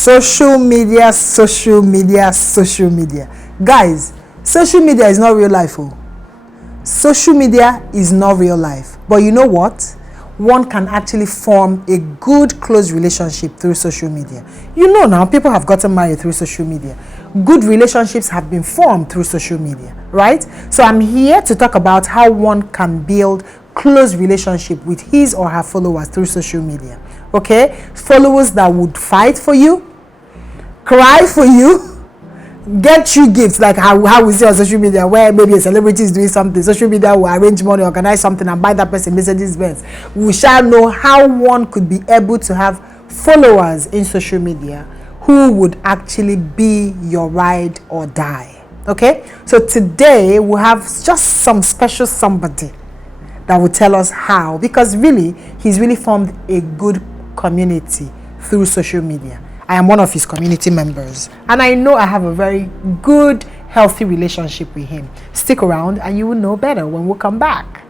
Social media, social media, social media. Guys, social media is not real life. Oh. Social media is not real life. But you know what? One can actually form a good, close relationship through social media. You know now, people have gotten married through social media. Good relationships have been formed through social media, right? So I'm here to talk about how one can build close relationship with his or her followers through social media. Okay? Followers that would fight for you, cry for you, get you gifts, like how we see on social media, where maybe a celebrity is doing something, social media will arrange money, organize something, and buy that person Mercedes-Benz. We shall know how one could be able to have followers in social media who would actually be your ride or die. Okay? So today we have just some special somebody that will tell us how, because really he's really formed a good community through social media. I am one of his community members, and I know I have a very good, healthy relationship with him. Stick around and you will know better when we come back.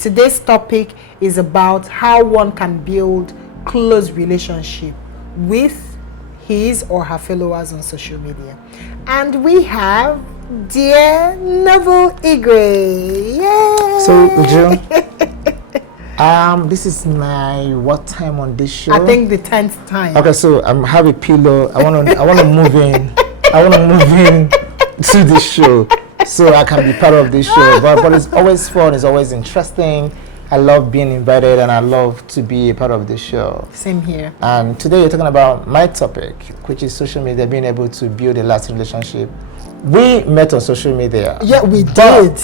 Today's topic is about how one can build close relationship with his or her followers on social media. And we have dear Noble Igwe. Yay! So, Uju, this is my what time on this show? I think the 10th time. Okay, so I have a pillow. I want to move in. I want to move in to this show so I can be part of this show. But it's always fun. It's always interesting. I love being invited and I love to be a part of the show. Same here. And today you're talking about my topic, which is social media, being able to build a lasting relationship. We met on social media. Yeah, we did.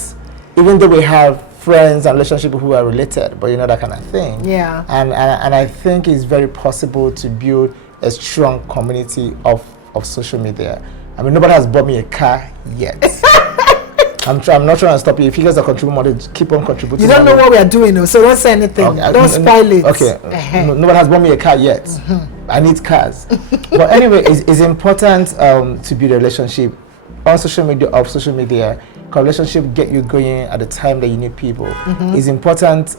Even though we have friends and relationships who are related, but you know, that kind of thing. Yeah. And I think it's very possible to build a strong community of social media. I mean, nobody has bought me a car yet. I'm not trying to stop you. If you guys are contributing money, keep on contributing. You don't know what we are doing, so don't say anything. Okay, don't spoil it. Okay. Nobody has bought me a car yet. I need cars. But anyway, it's important to build a relationship on social media, off social media. Because relationship get you going at the time that you need people. It's important.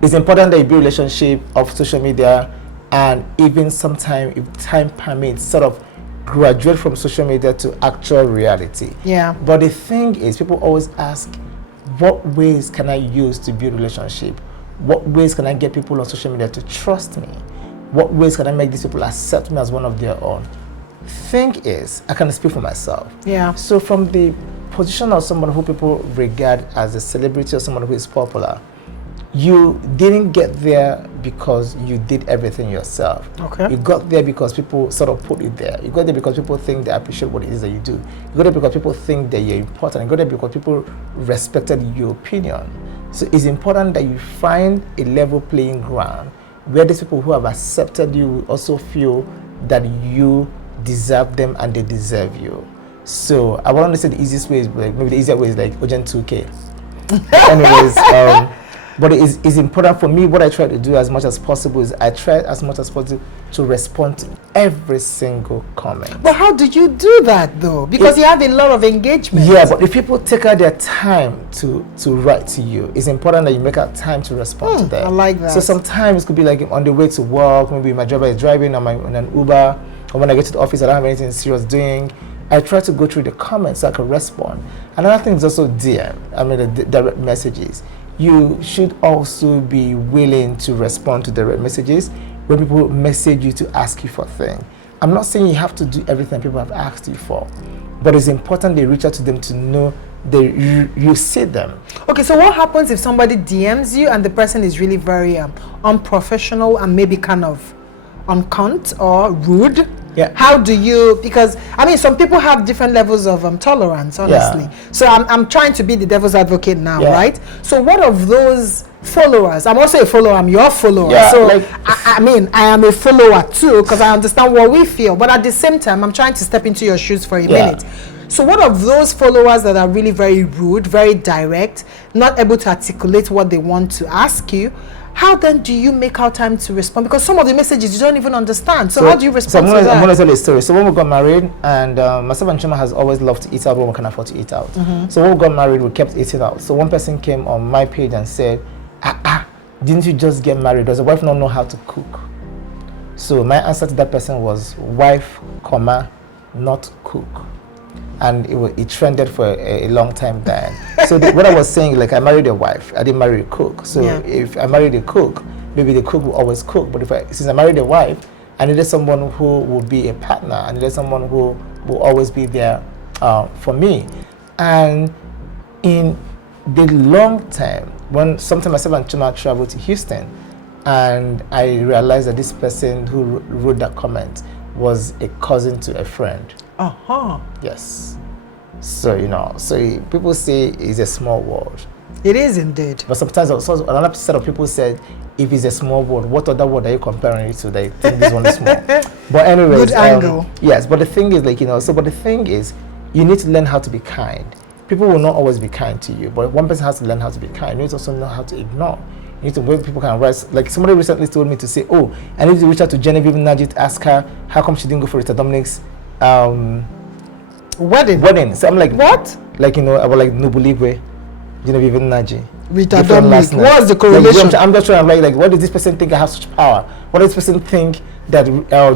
It's important that you build a relationship off social media, and even sometime, if time permits, sort of graduate from social media to actual reality. Yeah. But the thing is, people always ask, what ways can I use to build relationship? What ways can I get people on social media to trust me? What ways can I make these people accept me as one of their own? Thing is, I can speak for myself. Yeah. So from the position of someone who people regard as a celebrity or someone who is popular, you didn't get there because you did everything yourself. Okay. You got there because people sort of put it there. You got there because people think they appreciate what it is that you do. You got there because people think that you're important. You got there because people respected your opinion. So it's important that you find a level playing ground where these people who have accepted you also feel that you deserve them and they deserve you. So I want to say the easiest way is like, maybe the easier way is like Urgent 2K. Anyways, but it is important for me. What I try to do as much as possible is I try as much as possible to respond to every single comment. But how do you do that though? Because you have a lot of engagement. Yeah, but if people take out their time to write to you, it's important that you make out time to respond to them. I like that. So sometimes it could be like on the way to work, maybe my driver is driving on an Uber, or when I get to the office I don't have anything serious doing. I try to go through the comments so I can respond. Another thing is also DM, the direct messages. You should also be willing to respond to direct messages when people message you to ask you for things. I'm not saying you have to do everything people have asked you for, but it's important they reach out to them to know that you see them. Okay, so what happens if somebody DMs you and the person is really very unprofessional and maybe kind of uncouth or rude? Yeah. How do you, because I mean some people have different levels of tolerance, honestly. Yeah. So I'm trying to be the devil's advocate now, right? So what of those followers? I'm also a follower, I'm your follower. Yeah, so like, I mean I am a follower too, because I understand what we feel, but at the same time I'm trying to step into your shoes for a minute. So what of those followers that are really very rude, very direct, not able to articulate what they want to ask you? how then do you make out time to respond? Because some of the messages you don't even understand. So how do you respond to that? I'm going to tell you a story. So when we got married, and myself and Chima has always loved to eat out when we can afford to eat out. So when we got married, we kept eating out. So one person came on my page and said, didn't you just get married? Does the wife not know how to cook? So my answer to that person was wife, not cook. And it trended for a long time then. So what I was saying, like, I married a wife, I didn't marry a cook. So if I married a cook, maybe the cook will always cook. But since I married a wife, I needed someone who will be a partner. I needed someone who will always be there for me. And in the long term, when sometime myself and Chima traveled to Houston, and I realized that this person who wrote that comment was a cousin to a friend. Yes. So, so people say it's a small world. It is indeed. But sometimes also another set of people said, if it's a small world, what other world are you comparing it to that you think this one is small? But anyways, good angle. Yes, but the thing is, but the thing is, you need to learn how to be kind. People will not always be kind to you, but one person has to learn how to be kind. You need to also know how to ignore. You need to where people can rise. Like somebody recently told me to say, I need to reach out to Genevieve Naji to ask her how come she didn't go for Rita Dominic's wedding. So I'm like, what? Like, about like Igwe, Genevieve Naji. Rita Dominic. What's the correlation? Like, I'm just trying to like, what does this person think I have such power? What does this person think that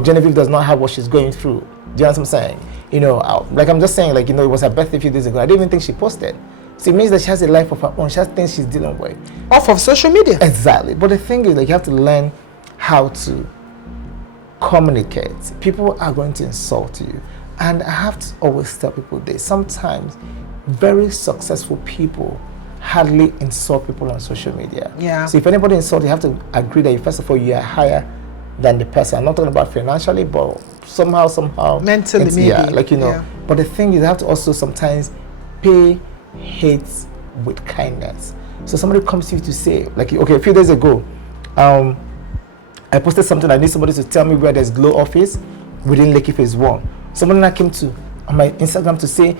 Genevieve does not have what she's going through? Do you know what I'm saying? Like I'm just saying, like, it was her birthday a few days ago. I didn't even think she posted. So it means that she has a life of her own. She has things she's dealing with. Off of social media. Exactly. But the thing is, like, you have to learn how to communicate. People are going to insult you. And I have to always tell people this. Sometimes very successful people hardly insult people on social media. Yeah. So if anybody insults you, have to agree that first of all, you are higher than the person. I'm not talking about financially, but somehow. Mentally, maybe. Yeah, like, But the thing is, you have to also sometimes pay hate with kindness. So somebody comes to you to say, like, okay, a few days ago, I posted something. I need somebody to tell me where there's Glow office within Lekki Phase 1. Somebody now came on my Instagram to say,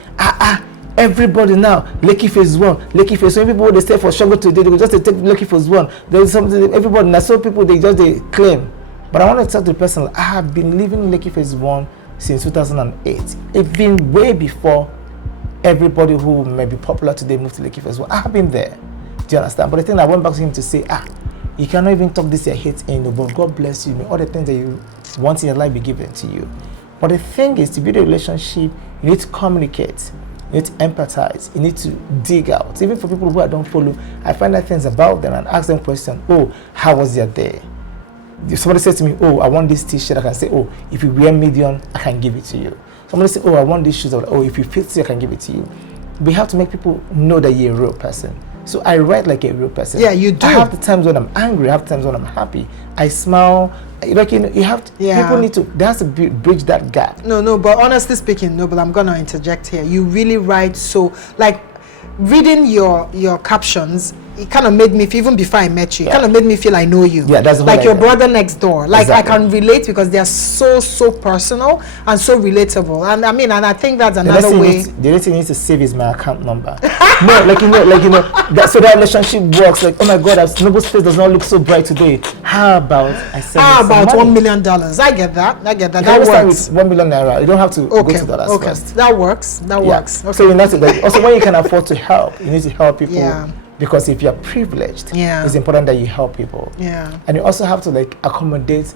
everybody now, Lekki Phase 1, Lekki Phase 1. People, they stay for struggle today, they will just take Lekki Phase 1. There's something, everybody, now so people, they claim. But I want to tell the person, I have been living Lekki Phase 1 since 2008. It's been way before everybody who may be popular today moved to Lekki Phase 1. I have been there. Do you understand? But the thing I went back to him to say, you cannot even talk this your hate in, but God bless you. May all the things that you want in your life be given to you. But the thing is, to build a relationship, you need to communicate, you need to empathize, you need to dig out. Even for people who I don't follow, I find out things about them and ask them questions. How was your day? If somebody says to me, I want this t-shirt, I can say, if you wear medium, I can give it to you. Somebody says, I want these shoes, if you fit, I can give it to you. We have to make people know that you're a real person. So I write like a real person. Yeah, you do. I have the times when I'm angry, I have times when I'm happy. I smile. Like, you have to, people need to, there has to bridge that gap. No, but honestly speaking, but I'm going to interject here. You really write so, like, reading your captions, it kind of made me feel, even before I met you, it kind of made me feel I know you. Yeah, that's like your brother next door. Like, exactly. I can relate because they're so personal and so relatable. And I think that's another way. The only thing you need to save is my account number. No, so that relationship works. Like, oh my God, Noble's face does not look so bright today. How about I send How about $1 million? I get that. That works. With 1 million naira, you don't have to go to dollars first. That works. Okay. So you know, also when you can afford to help, you need to help people. Yeah. Because if you're privileged, it's important that you help people. Yeah. And you also have to accommodate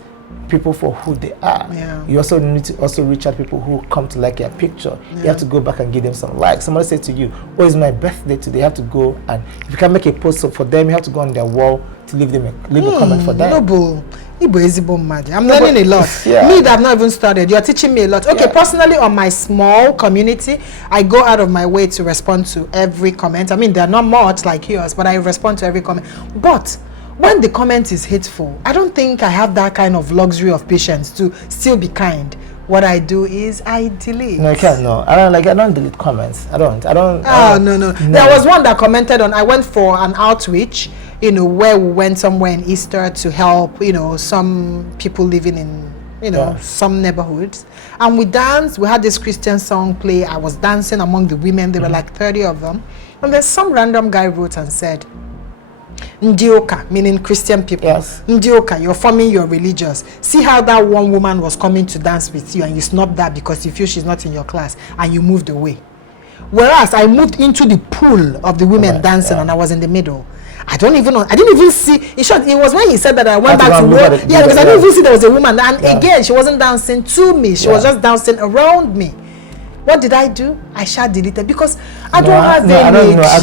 people for who they are. Yeah. You also need to reach out people who come to like your picture. Yeah. You have to go back and give them some likes. Somebody said to you, it's my birthday today. You have to go, and if you can make a post for them, you have to go on their wall to leave a comment for them. Noble. I'm learning a lot. Yeah. Me that I've not even started, you're teaching me a lot. Okay, personally on my small community, I go out of my way to respond to every comment. I mean, they're not much like yours, but I respond to every comment. But when the comment is hateful, I don't think I have that kind of luxury of patience to still be kind. What I do is I delete. No, you can't. No, I don't delete comments. I don't. No. There was one that commented on. I went for an outreach, where we went somewhere in Easter to help, some people living in, some neighborhoods, and we danced. We had this Christian song play. I was dancing among the women. There were like 30 of them, and then some random guy wrote and said, Ndioka, meaning Christian people. Yes. Ndioka, you're forming your religious. See how that one woman was coming to dance with you and you snubbed that because you feel she's not in your class and you moved away. Whereas I moved into the pool of the women dancing and I was in the middle. I didn't even see. In short, it was when he said that I went back to work. Yeah, because I didn't even see there was a woman. And again, she wasn't dancing to me. She was just dancing around me. What did I do? I deleted because I don't have any. I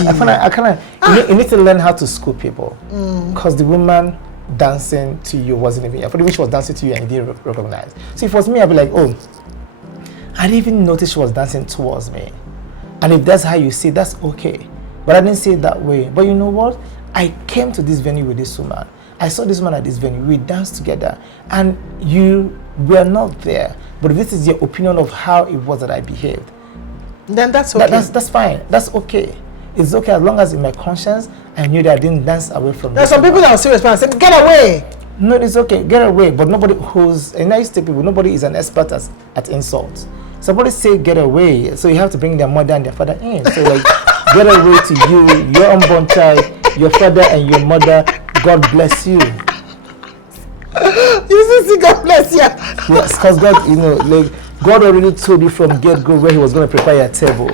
don't know. I kind of. You need to learn how to school people. Because the woman dancing to you wasn't even. For the way she was dancing to you and you didn't recognize. So if it was me, I'd be like, oh, I didn't even notice she was dancing towards me. And if that's how you see it, that's okay. But I didn't see it that way. But you know what? I came to this venue with this woman. I saw this woman at this venue. We danced together. And you were not there. But if this is your opinion of how it was that I behaved, then that's okay. That's fine. That's okay. It's okay as long as in my conscience I knew that I didn't dance away from There's some people that are serious and say, get away. No, it's okay. Get away. But nobody and I used to tell people, nobody is an expert at insults. Somebody say get away. So you have to bring their mother and their father in. So like, get away to you, your unborn child, your father and your mother. God bless you. You see, God bless you. Yes, because God, like God already told you from get-go where He was going to prepare your table.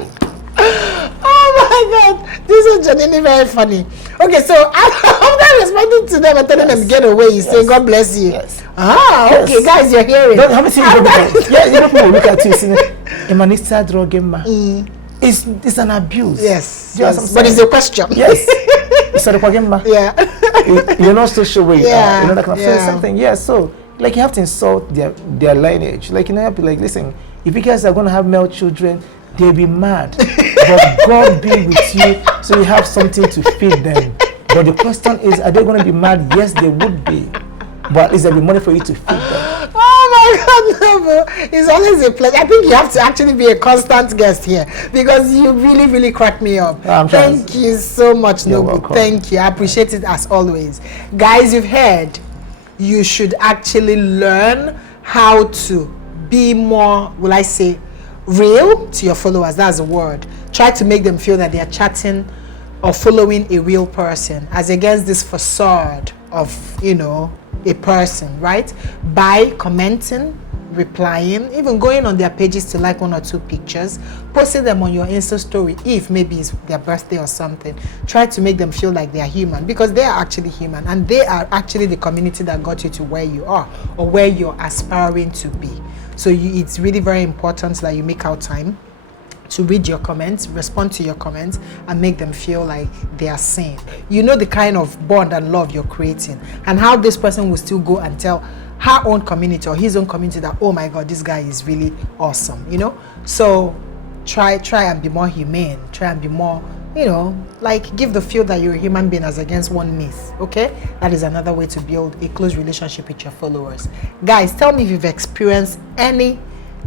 Oh my God, this is genuinely very funny. Okay, so after responding to them and telling them get away, you say God bless you. Yes. Okay, guys, you're hearing. Haven't seen people? Yeah, people look at you saying, "Emanista drogema." It's an abuse. Yes, yes. But it's a question. Yes. It's a propaganda. Yeah. You're not so sure where you are. You know that kind of yeah. something. Yeah. So like you have to insult their lineage. Like you have to be like, listen, if you guys are gonna have male children, they'll be mad. But God be with you, so you have something to feed them. But the question is, are they gonna be mad? Yes, they would be. But at least there'll be money for you to feed them. Oh my God, no, it's always a pleasure. I think you have to actually be a constant guest here because you really, really crack me up. Thank you so much, Noble. Thank you. I appreciate it as always. Guys, you've heard, you should actually learn how to be more, will I say, real to your followers. That's the word. Try to make them feel that they are chatting or following a real person as against this facade of, a person, right? By commenting, replying, even going on their pages to like 1 or 2 pictures, posting them on your Insta story if maybe it's their birthday or something. Try to make them feel like they are human because they are actually human and they are actually the community that got you to where you are or where you're aspiring to be. So it's really very important that you make out time to read your comments, respond to your comments, and make them feel like they are seen. You know the kind of bond and love you're creating, and how this person will still go and tell her own community or his own community that, oh my God, this guy is really awesome, So try and be more humane. Try and be more, like give the feel that you're a human being as against one myth, okay? That is another way to build a close relationship with your followers. Guys, tell me if you've experienced any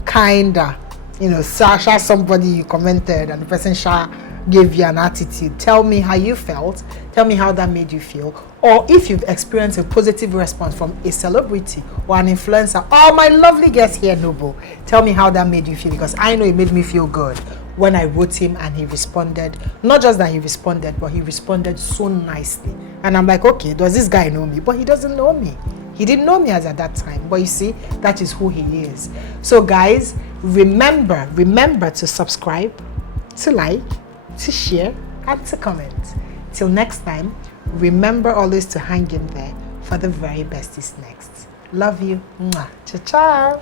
kind of Sasha, somebody you commented and the person gave you an attitude. Tell me how you felt. Tell me how that made you feel. Or if you've experienced a positive response from a celebrity or an influencer. Oh, my lovely guest here, Noble. Tell me how that made you feel because I know it made me feel good when I wrote him and he responded. Not just that he responded, but he responded so nicely. And I'm like, okay, does this guy know me? But he doesn't know me. He didn't know me as at that time, but you see, that is who he is. So guys, remember to subscribe, to like, to share, and to comment. Till next time, remember always to hang in there for the very best is next. Love you. Mwah. Ciao, ciao.